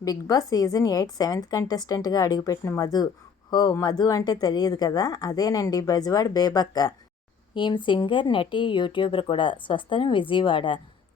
Big boss season 8 seventh కంటెస్టెంట్గా అడుగుపెట్టిన మధు. హో, మధు అంటే తెలియదు కదా, అదేనండి బెజవాడ బేబక్క. ఈమె సింగర్, నటి, యూట్యూబర్ కూడా. స్వస్థలం విజయవాడ.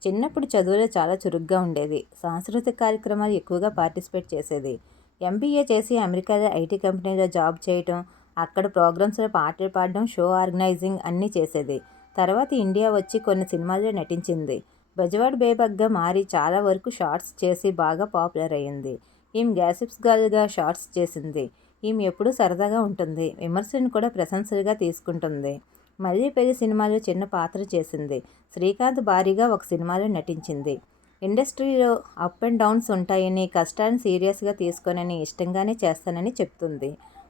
చిన్నప్పుడు చదువులో చాలా చురుగ్గా ఉండేది. సాంస్కృతిక కార్యక్రమాలు ఎక్కువగా పార్టిసిపేట్ చేసేది. ఎంబీఏ చేసి అమెరికాలో ఐటీ కంపెనీలో జాబ్ చేయటం, అక్కడ ప్రోగ్రామ్స్లో పాటలు పాడడం, షో ఆర్గనైజింగ్ అన్నీ చేసేది. తర్వాత ఇండియా వచ్చి కొన్ని సినిమాల్లో నటించింది. బెజవాడ బేబక్గా మారి చాలా వరకు షార్ట్స్ చేసి బాగా పాపులర్ అయ్యింది. ఈమె గ్యాసిప్స్ గర్ల్గా షార్ట్స్ చేసింది. ఈమె ఎప్పుడూ సరదాగా ఉంటుంది. విమర్శలను కూడా ప్రశంసలుగా తీసుకుంటుంది. మళ్ళీ పెళ్లి సినిమాలో చిన్న పాత్ర చేసింది. శ్రీకాంత్ భారీగా ఒక సినిమాలో నటించింది. ఇండస్ట్రీలో అప్ అండ్ డౌన్స్ ఉంటాయని, కష్టాన్ని సీరియస్గా తీసుకోనని, ఇష్టంగానే చేస్తానని చెప్తుంది.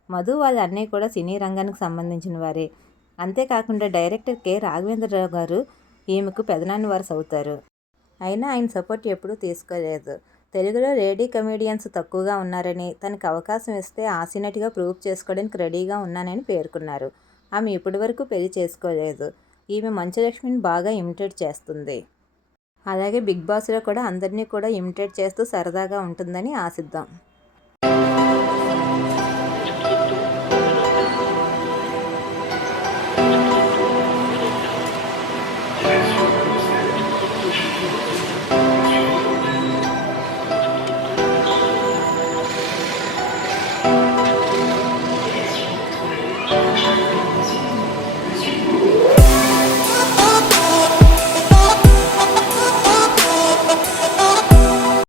మధు వాళ్ళ అన్నయ్య కూడా సినీ రంగానికి సంబంధించిన వారే. అంతేకాకుండా డైరెక్టర్ కె రాఘవేంద్రరావు గారు ఈమెకు పెదనాన్న వరుస అవుతారు. అయినా ఆయన సపోర్ట్ ఎప్పుడూ తీసుకోలేదు. తెలుగులో లేడీ కమెడియన్స్ తక్కువగా ఉన్నారని, తనకు అవకాశం ఇస్తే హాస్యనటిగా ప్రూవ్ చేసుకోవడానికి రెడీగా ఉన్నానని పేర్కొన్నారు. ఆమె ఇప్పటివరకు పెళ్లి చేసుకోలేదు. ఈమె మంచులక్ష్మిని బాగా ఇమిటేట్ చేస్తుంది. అలాగే బిగ్ బాస్లో కూడా అందరినీ కూడా ఇమిటేట్ చేస్తూ సరదాగా ఉంటుందని ఆశిద్దాం.